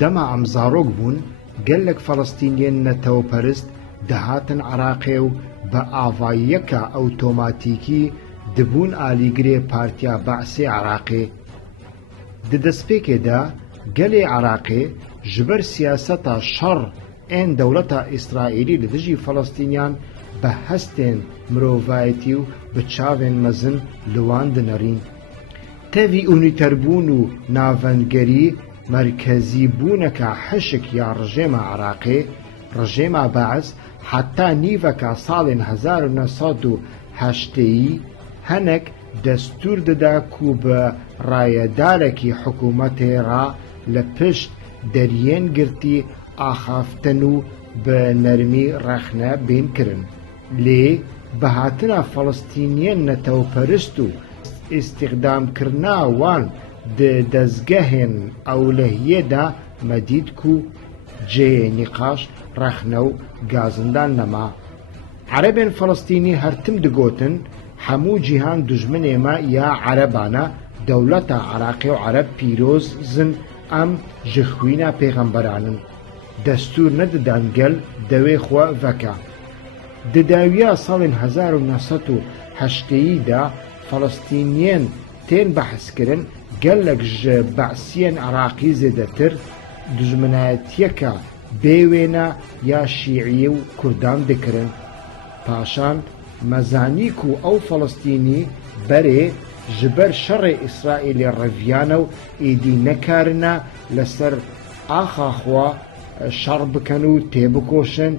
دەما ئەم زارۆک بوون گەلێک فەڵەستینیên نەتەوەپەرست دەهاتن عێراقێ و بە ئاڤاییەکە ئەوتۆماتیکی دبوون ئالیگرێ پارتیا بەعسێ عێراقێ. Di destpêkê de gelê Iraqê ji ber siyaseta şer ên dewleta İsraîlî li dijî Felestînyan bi hestên mirovayetî û bi çavên mezin li wan dinerîn. Tevî unîterbûn û navengerî merkezîbûneka hişk ya rejêma Iraqê, rejêma Be'ez heta nîveka salên 1980 hinek destûr dide ku bi rayedarekî hikûmetê re li pişt deriyên girtî axaftin û bi nermî rexne bên kirin. Lê bihatina Felestîniyên netewperist û îstixdamkirina wan di dezgehên ewlehiyê de me dît ku cihê nîqaş, rexne û gazindan nema. Erebên Felestînî her tim digotin hemû cîhan dijminê me ya Ereban e, dewleta Iraqê û Ereb pîrozin em ji xwîna pêxemberan in. Destûr nedidan gel dewê xwe veke. Di dawiya salên 1980 de Felestîniyên tên behezkirin gelek ji Be'siyên Iraqî zêdetir dijminayetiyeka bêwêne ya Şîî û Kurdan dikirin. Paşan mezanî ku ew Felestînî berê ji ber şerê İsraîlê reviyane û êdî nekarine li ser axa xwe şer bikin û têbikoşin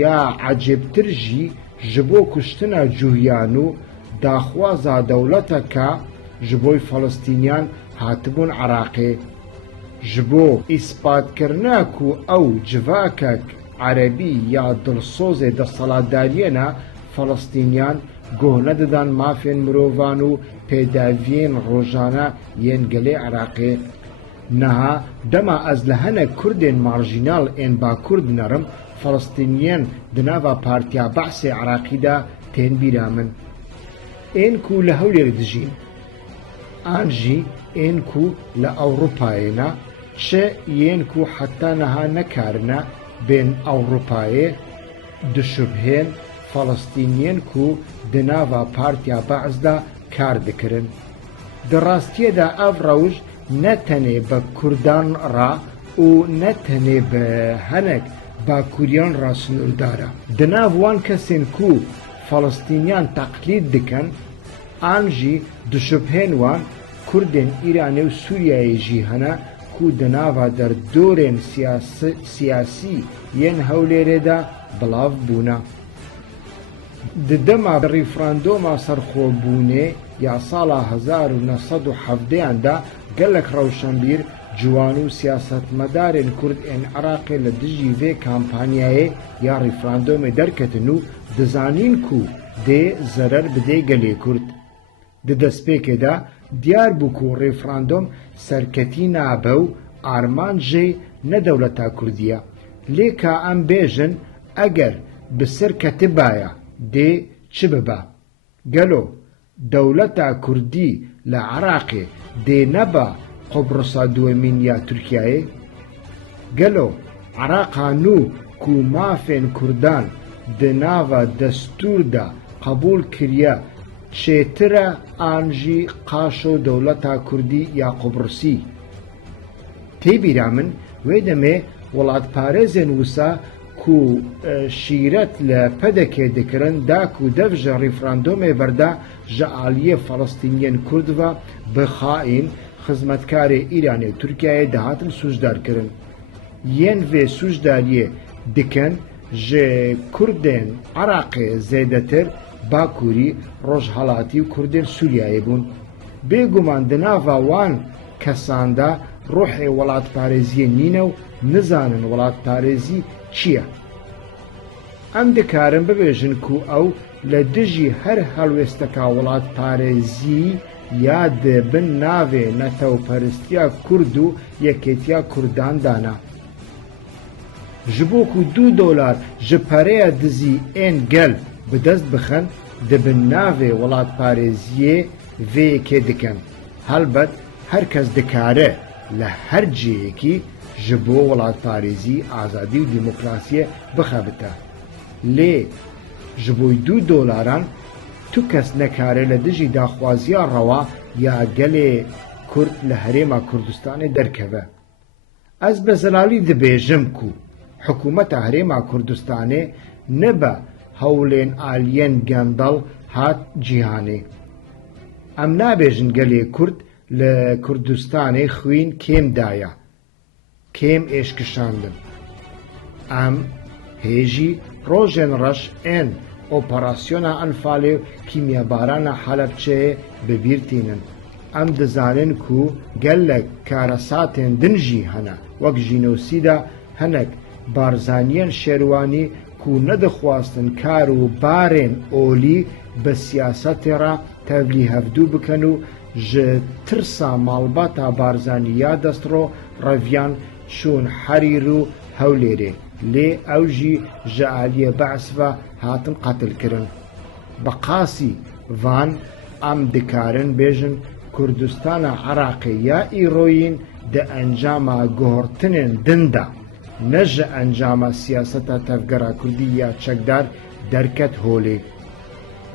ya ecêbtir jî ji bo kuştina cûhiyan û daxwaza dewleteka ji bo Felestînyan hatibûn Iraqê. Ji bo îspatkirina ku ew civakek Erebî ya dilsozê desthilatdariyê ne Felestînyan goh nedidan mafên mirovan û pêdaviyên rojane yên gelê Iraqê. Niha dema ez li hinek Kurdên marjînal ên Bakur dinerim Felestîniyên di nava Partiya Be'sê Iraqî de tên bîra min. Ên ku li Hewlêrê dijîn, an jî ên ku li Ewropayê ne, çi yên ku heta niha nekarine bên Ewropayê dişubhên Felestîniyên ku di nava Partiya Be'z de kar dikirin. Di rastiyê de ev rewş ne tenê bi Kurdan re û ne tenê bi hinek Bakûriyan re snûrdar e. Di nav wan kesên ku Felestînyan teqlîd dikin, an jî dişubhên wan Kurdên Îranê û Sûriyeyê jî hene ku di nava derdorên siyasî yên Hewlêrê de bilav bûne. Di dema rîferandoma serxwebûnê ya sala 1970 de gelek rewşenbîr, ciwan û siyasetmedarên Kurd ên Iraqê li dijî vê kampanyayê ya rîferandomê derketin û dizanîn ku dê zerer bide gelê Kurd. Di destpêkê de diyar bû ku rîferandom serketî nabe û arman jê ne dewleta Kurdî ye. Lê ka em bêjin eger bi ser ketibaye dê çi bibe? Gelo dewleta Kurdî li Iraqê dê neba Qobrisa duwemîn ya Tirkiyeyê? Gelo Iraqa nû ku mafên Kurdan di nava destûr de qebûl kiriye çêtir e an jî qaşo dewleta Kurdî ya Qobrisî? Tê bîra min wê demê welatparêzên wisa ku şîret li pedekê dikirin da ku dev ji rîferandomê berda ji aliyê Felestîniyên Kurd ve bi xaîn xizmetkarê Îranê û Tirkiyeyê dihatin sûcdarkirin. Yên vê sûcdariyê dikin ji Kurdên Iraqê zêdetir Bakurî, Rojhelatî û Kurdên Sûriyeyê bûn. Bêguman di nava wan kesan de ruhê welatparêziyê nîne û nizanin welatparêzî çi ye. Em dikarin bibêjin ku ew li dijî her helwesteka welatparêzî ya di bin navê netewperistiya Kurd û yekêtiya Kurdan dana. Ji bo ku $2 ji pereya dizî ên gel bi dest bixin, di bin navê welatparêziyê vê yekê dikin. Helbet her kes dikare li her cihekî ji bo welatparêzî, azadî û demokrasiyê bixebite. Lê ji bo $2 tu kes nekare li dijî daxwaziya rewa ya gelê Kurd li Herêma Kurdistanê derkeve. Ez bi zelalî dibêjim ku hikûmeta Herêma Kurdistanê nibe hewlên aliyên gendal hat cîhanê. Em nabêjin gelê Kurd li Kurdistanê xwîn kêm daye, kêm êşkişandin. Em hêjî rojên reş ên operasyona Enfalê û kîmyebarana Helepçeyê bibîr tînin. Em dizanin ku gelek karesatên din jî hene, wek jînosîda hinek barzaniyên şêrwanî ku nedixwastin kar û barên olî bi siyasetê re tevlî hevdû bikin û ji tirsa malbata barzanî ya destro reviyan çûn Herîr û Hewlêrê. Lê ew jî ji aliyê Be's ve hatin qetilkirin. Bi qasî van em dikarin bêjin Kurdistana Iraqê ya îroyîn di encama guhortinên din de, ne ji encama siyaseta tevgera Kurdî ya çekdar derket holê.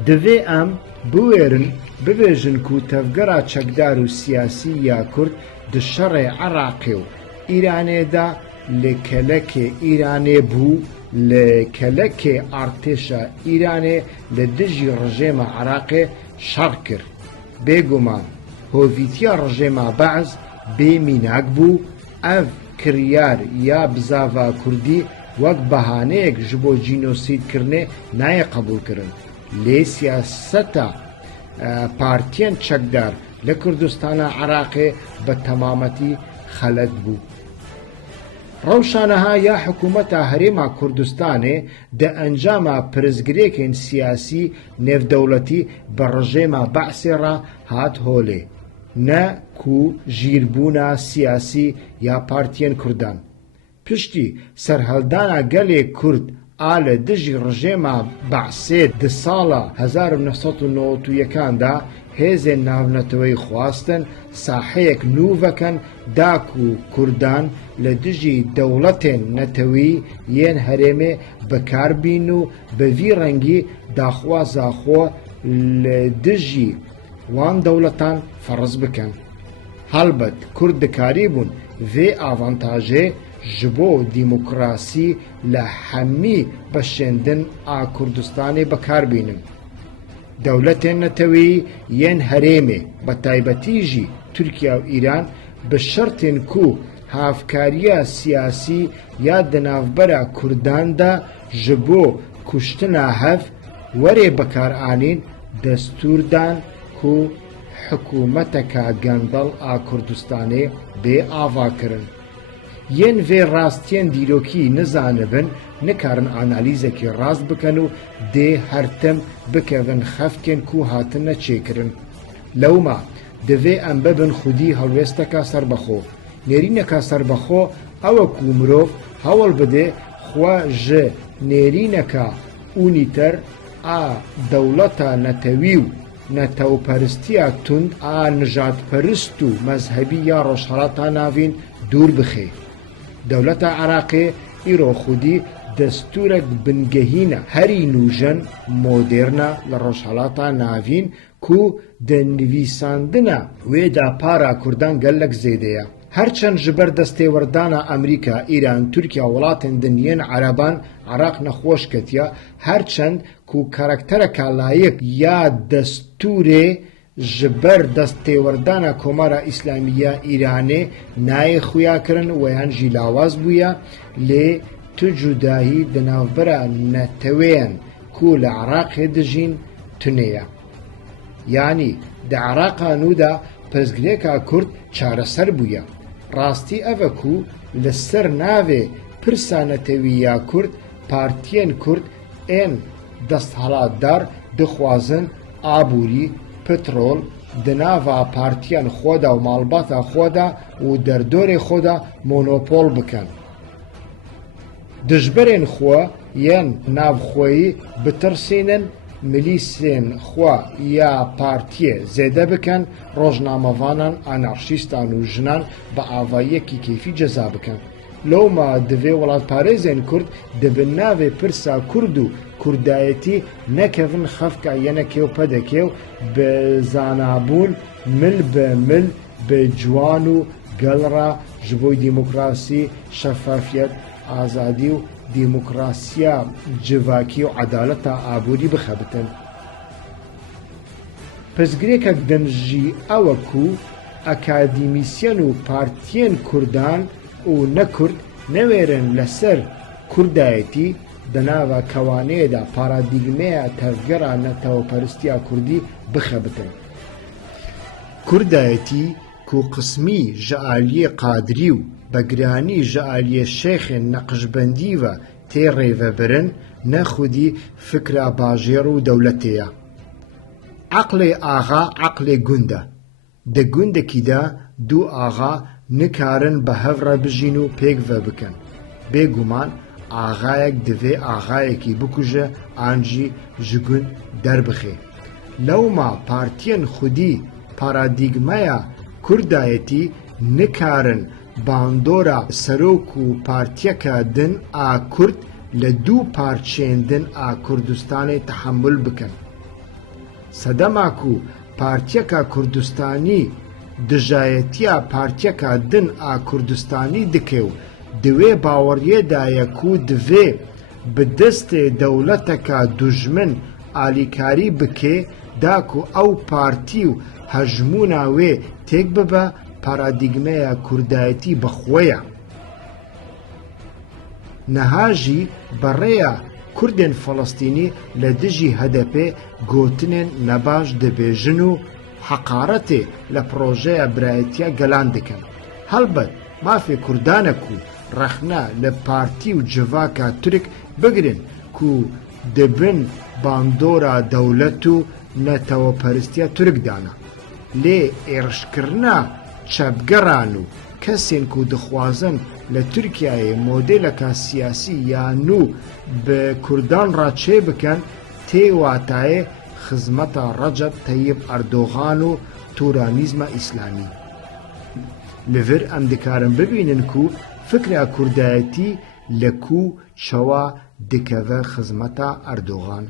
Divê em biwêrin bibêjin ku tevgera çekdar û siyasî ya Kurd di şerê Iraqê û Îranê de li kelekê Îranê bû, li kelekê artêşa Îranê li dijî rejêma Iraqê şer kir. Bêguman hovîtiya rejêma Be'z bêmînak bû, ev kiryar ya bizava Kurdî wek behaneyek ji bo jînosîdkirinê naye qebûlkirin. Lê siyaseta partiyên çekdar li Kurdistana Iraqê bi temametî xelet bû. Rewşaneha ya hikûmeta Herêma Kurdistanê di encama pirizgirêkên siyasî nêvdewletî bi rejêma Be'sê re hat holê, ne ku jîrbûna siyasî ya partiyên Kurdan. Piştî serheldana gelê Kurd a li dijî rejêma Be'sê di sala 1991 de hêzên navneteweyî xwastin saheyek nû vekin da ku Kurdan li dijî dewletên netewî yên herêmê bikarbîn û bi vî rengî daxwaza xwe li dijî wan dewletan feriz bikin. Helbet Kurd dikarîbûn vê avantajê ji bo dîmokrasî li hemî beşên din a Kurdistanê bikarbînin. Dewletên netewî yên herêmê bi taybetî jî Tirkiye û Îran bi şertên ku havkariya siyasî ya di navbera Kurdan de ji bo kuştina hev werê bikaranîn destûr dan ku hikûmeteka gendal a Kurdistanê bê ava kirin. Yên vê rastiyên dîrokî nizanibin, nikarin analîzekî rast bikin û dê her tim bikevin xefkên ku hatine çêkirin. Lewma divê em bibin xwedî helwesteka serbexwe. Nêrîneka serbexwe ew e ku mirov hewl bide xwe ji nêrîneka ûnîter a dewleta netewî û netewperstiya tund a nijadperist û mezhebî ya Rojhilata Navîn dûr bixe. Dewleta Iraqê îro xwedî destûrek bingehîna herî nûjen modêrna li Rojhilata Navîn ku di nivîsandina wê de para Kurdan gelek zêde ye. Herçend ji ber destêwerdana Amerîka, Îran, Tirkiye welatên din yên Ereban Iraq nexweş ketiye, herçend ku karaktereka layık ya destûrê ji ber destêwerdana Komara İslamî ya Îranê nayê xuya kirin û yan jî lawaz bûye, lê tu cudahî di navbera neteweyên ku li Iraqê dijîn tune ye. Yani di Iraqa nû de pirzgirêka Kurd çareser bûye. Rastî ev e ku li ser navê pirsa netewî ya Kurd partiyên Kurd ên desthilatdar dixwazin aborî, petrol di nava partiyên xwe de û malbata xwe de û derdorê xwe de monopol bikin. Dijberên xwe yên navxweyî bitirsînin, milîsên xwe ya partiyê zêde bikin, rojnamevanan, anarşîstan û jinan bi avayiyekî kêfî ceza bikin. لو ما دوی ولات پارێزên Kurd dibin navê pirsa Kurd û Kurdayetî nekevin xefka yenekê û pedekê û bi zanabûn mil bi mil bi ciwan û gelra ji bo dîmokrasî, şeffafiyet, azadî û dîmokrasiya civakî û edaleta aborî bixebitin. Pirsgirêkek din jî ew e ku akademîsyen û partiyên Kurdan û nekurd newêrin leser Kurdayetî di nava kewaneyê de paradîgmeya tevgera netewperstiya Kurdî bixebitin. Kurdayetî ku qismî ji aliyê Qadirî û begiranî ji aliyê Şêxên Neqşbendî ve tê rêvebirin, ne xwedî fikra bajêr û dewletê ye. Eqlê axa eqlê gund e. Di gundekî de du axa nikarin bi hev re bijîn û pêk vebikin. Bêguman axayek divê axayekî bikuje an jî ji gund derbixe. Lewma partiyên xwedî paradîgmeya Kurdayetî nikarin bandora serok û partiyeka din a Kurd li du parçeyên din a Kurdistanê tehemmül bikin. Sedema ku partiyeka Kurdistanî dijayetiya partiyeka din a Kurdistanî dike û di wê baweriyê de ye ku divê bi destê dewleteka dujmin alîkarî bike da ku ew partî û hejmûna wê têk bibe paradîgmeya Kurdayetî bixwe ye. Niha jî berêya Kurdên Filistînî li dijî HDP gotinên nebaş dibêjin û heqaretê li projeya birayetiya gelan dikin. Helbet mafê Kurdan e ku rexne li partî û civaka Tirk bigirin ku dibin bandora dewlet û netewperstiya Tirk dana. Lê êrişkirina çepgeran û kesên ku dixwazin li Tirkiyeyê modeleka siyasî ya nû bi Kurdan re çê bikin tê watayê xizmeta Recep Tayyip Erdogan û Turanîzma İslamî. Li vir em dikarin bibînin ku fikra Kurdayetî li ku çawa dikeve xizmeta Erdogan.